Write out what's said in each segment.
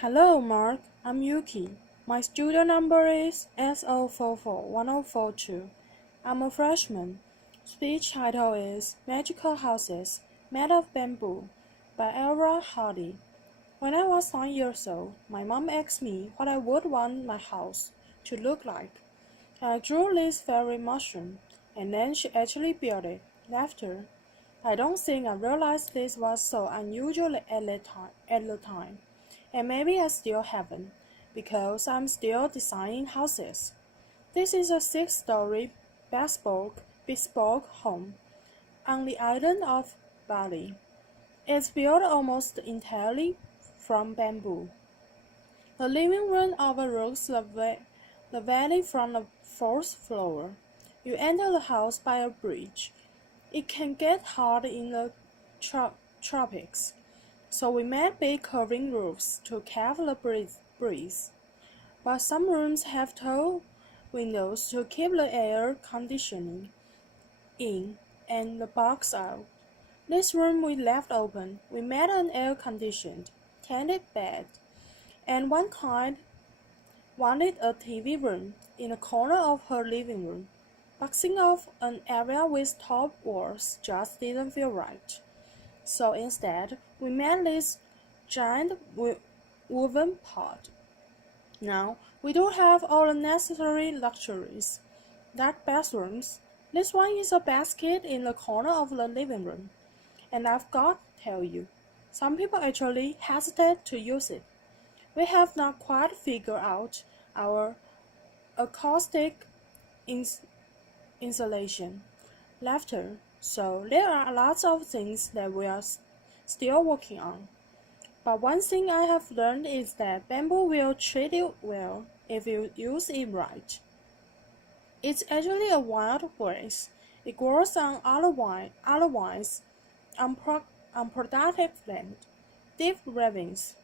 Hello, Mark. I'm Yuki. My student number is SO441042. I'm a freshman. Speech title is Magical Houses Made of Bamboo by Elora. When I was 9 years old, my mom asked me what I would want my house to look like. I drew this fairy mushroom, and then she actually built it. Laughter. I don't think I realized this was so unusual at the time. And maybe I still haven't, because I'm still designing houses. This is a six-story bespoke home on the island of Bali. It's built almost entirely from bamboo. The living room overlooks the valley from the fourth floor. You enter the house by a bridge. It can get hot in the tropics, so we made big curving roofs to cap the breeze. But some rooms have tall windows to keep the air conditioning in and the bugs out. This room we left open. We made an air-conditioned, tented bed, and one client wanted a TV room in the corner of her living room. Boxing off an area with tall walls just didn't feel right. So instead, we made this giant woven pod. Now, we do have all the necessary luxuries. Like bathrooms, this one is a basket in the corner of the living room. And I've got to tell you, some people actually hesitate to use it. We have not quite figured out our acoustic insulation. Laughter. So there are lots of things that we are still working on. But one thing I have learned is that bamboo will treat you well if you use it right. It's actually a wild grass. It grows on otherwise unproductive land, deep ravines,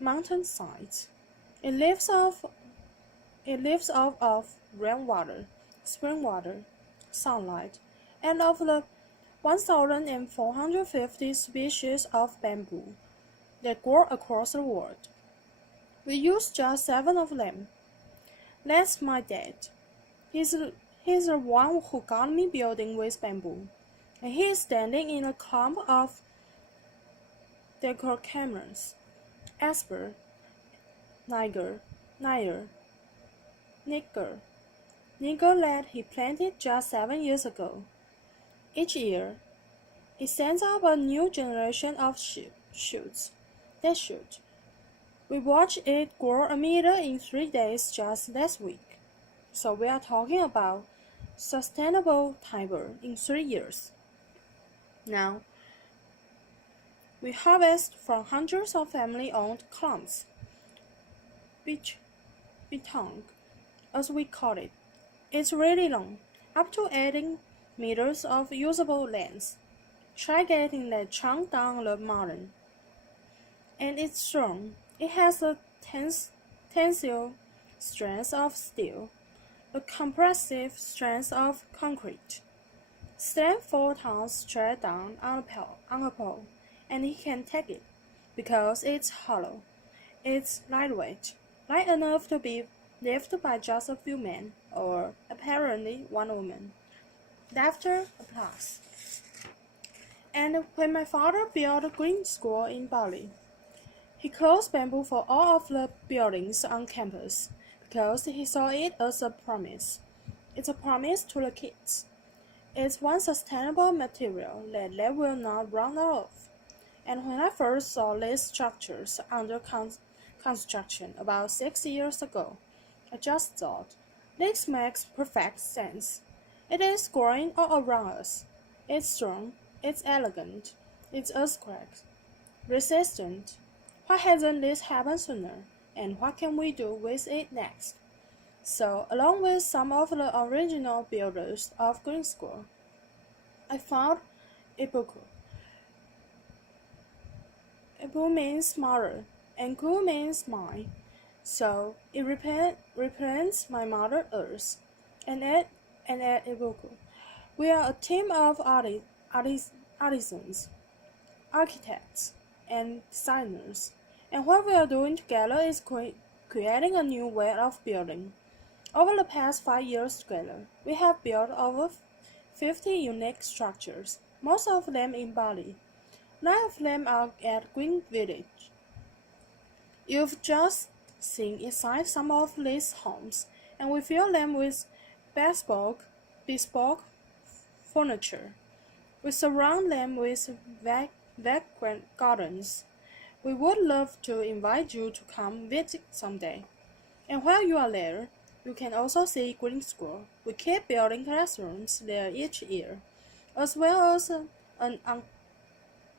mountainsides. It lives off of rainwater, spring water, sunlight, and of the 1,450 species of bamboo that grow across the world. We use just 7 of them. That's my dad. He's the one who got me building with bamboo, and he is standing in a clump of decorations, asper, niger, nigger that he planted just 7 years ago. Each year, it sends up a new generation of shoots. We watched it grow a meter in 3 days just last week. So we are talking about sustainable timber in 3 years. Now, we harvest from hundreds of family-owned clumps, bitong, as we call it. It's really long, up to 18 meters of usable length. Try getting that trunk down the mountain. And it's strong. It has a tensile strength of steel, a compressive strength of concrete. Stand 4 tons straight down on a pole, and he can take it, because it's hollow. It's lightweight, light enough to be lifted by just a few men, or apparently one woman. Laughter, applause. And when my father built a green school in Bali, he closed bamboo for all of the buildings on campus because he saw it as a promise. It's a promise to the kids. It's one sustainable material that they will not run out of. And when I first saw these structures under construction about 6 years ago, I just thought, this makes perfect sense. It is growing all around us. It's strong, it's elegant, it's earthquake resistant. Why hasn't this happened sooner, and what can we do with it next? So, along with some of the original builders of Green School, I found Ibuku. Ibu means smaller, and Ku means mine. So it represents my Mother Earth, and at Ibuku, we are a team of artisans, architects, and designers, And what we are doing together is creating a new way of building. Over the past 5 years together, we have built over 50 unique structures, most of them in Bali. 9 of them are at Green Village. You've just seen inside some of these homes, and we fill them with bespoke furniture. We surround them with vagrant gardens. We would love to invite you to come visit someday. And while you are there, you can also see Green School. We keep building classrooms there each year, as well as an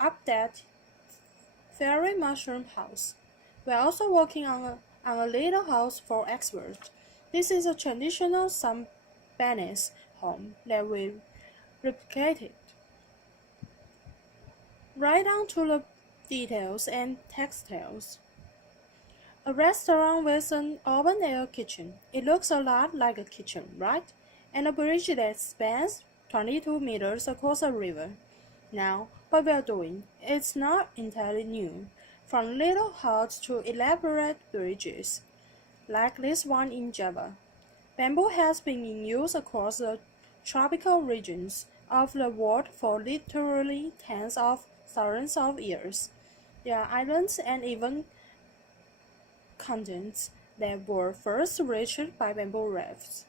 updated fairy mushroom house. We are also working on a little house for experts. This is a traditional Sambanese home that we replicated right down to the details and textiles. A restaurant with an open-air kitchen. It looks a lot like a kitchen, right? And a bridge that spans 22 meters across a river. Now, what we are doing is not entirely new. From little huts to elaborate bridges, like this one in Java. Bamboo has been in use across the tropical regions of the world for literally tens of thousands of years. There are islands and even continents that were first reached by bamboo rafts.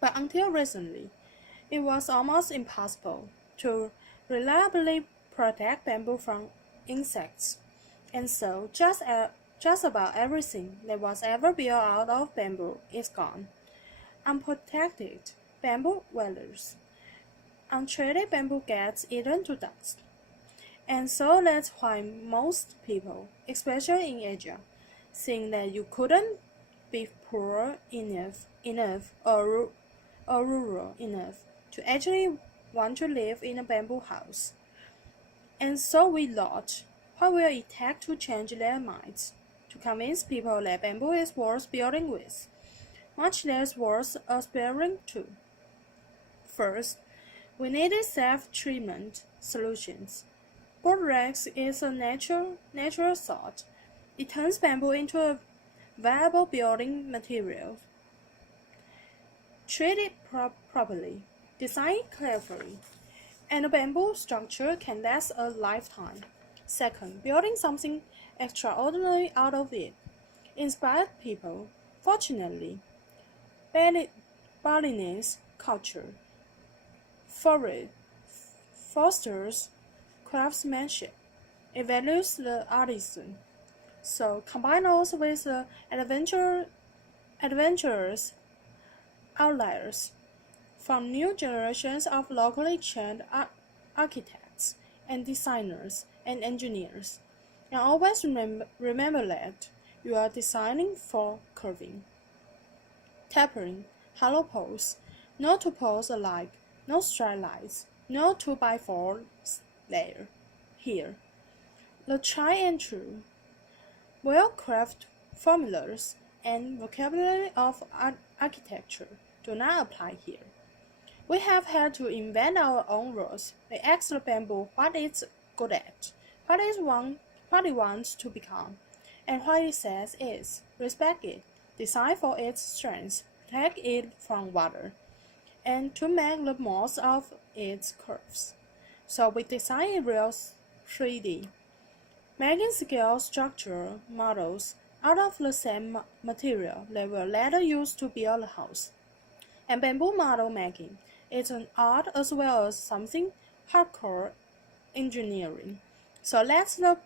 But until recently, it was almost impossible to reliably protect bamboo from insects. And so, just about everything that was ever built out of bamboo is gone. Unprotected bamboo dwellers. Untreated bamboo gets eaten to dust. And so that's why most people, especially in Asia, think that you couldn't be poor enough or rural enough to actually want to live in a bamboo house. And so we thought, what will it take to change their minds, to convince people that bamboo is worth building with, much less worth aspiring to? First, we needed self-treatment solutions. Board wax is a natural thought. It turns bamboo into a viable building material. Treat it properly, design it carefully, and a bamboo structure can last a lifetime. Second, building something extraordinary out of it inspired people. Fortunately, Balinese culture fosters craftsmanship. It values the artisan. So combine those with the adventurous outliers from new generations of locally trained architects and designers and engineers. And always remember that you are designing for curving, tapering, hollow poles, no two poles alike, no straight lines, no 2x4 layer. Here, the tried and true, well-crafted formulas and vocabulary of architecture do not apply here. We have had to invent our own rules. We ask the bamboo what it's good at, what it wants to become, and what it says is. Respect it, design for its strengths, protect it from water, and to make the most of its curves. So we design real 3D, making scale structural models out of the same material that were later used to build the house. And bamboo model making is an art as well as something hardcore engineering. So that's the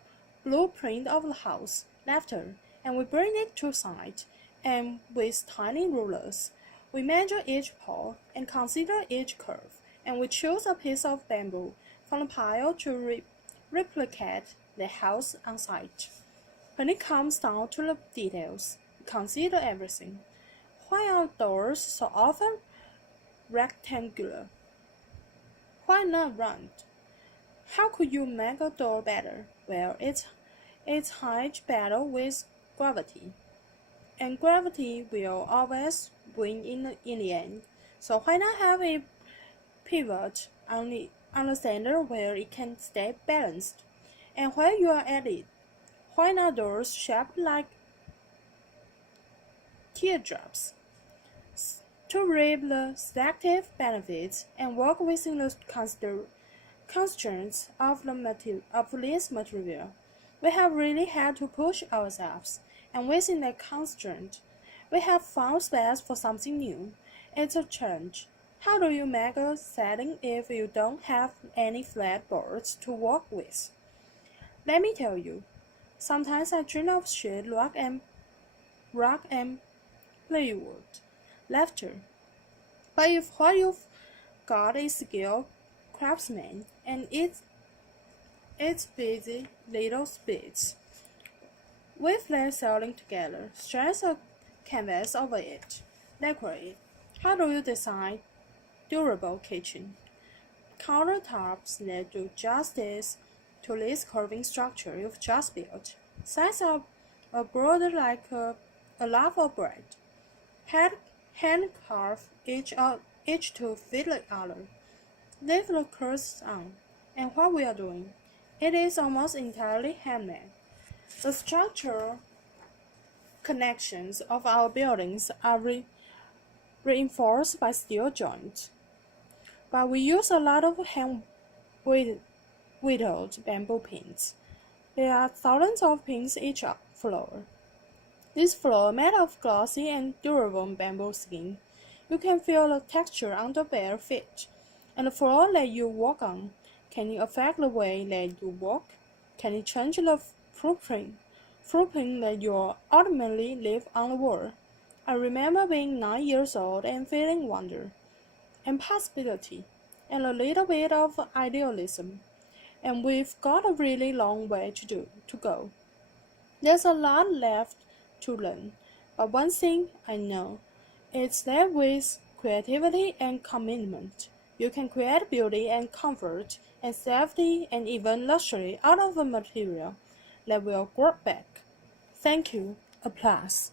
blueprint of the house, later, and we bring it to site, and with tiny rulers, we measure each pole and consider each curve, and we choose a piece of bamboo from the pile to replicate the house on site. When it comes down to the details, we consider everything. Why are doors so often rectangular? Why not round? How could you make a door better? Well, it's hard battle with gravity. And gravity will always win in the end. So why not have a pivot on the center where it can stay balanced? And while you are at it, Why not doors shaped like teardrops? To reap the selective benefits and work within the constraints of this material, we have really had to push ourselves, and within that constraint, we have found space for something new. It's a challenge. How do you make a setting if you don't have any flat boards to work with? Let me tell you, sometimes I dream of shit rock and plywood, laughter. But if what you've got is skilled craftsman and it's busy little bits, with their selling together, stretch a canvas over it, decorate. How do you design durable kitchen countertops that do justice to this curving structure you've just built? Size up a border like a loaf of bread. Hand carve each to fit the other. Leave the curves on, and what we are doing, it is almost entirely handmade. The structural connections of our buildings are reinforced by steel joints, but we use a lot of hand-whittled bamboo pins. There are thousands of pins each floor. This floor, made of glossy and durable bamboo skin, you can feel the texture on the bare feet, and the floor that you walk on. Can it affect the way that you walk? Can it change the footprint that you ultimately leave on the wall? I remember being 9 years old and feeling wonder, and possibility, and a little bit of idealism. And we've got a really long way to go. There's a lot left to learn, but one thing I know, it's that with creativity and commitment, you can create beauty and comfort and safety and even luxury out of a material that will grow back. Thank you. Applause.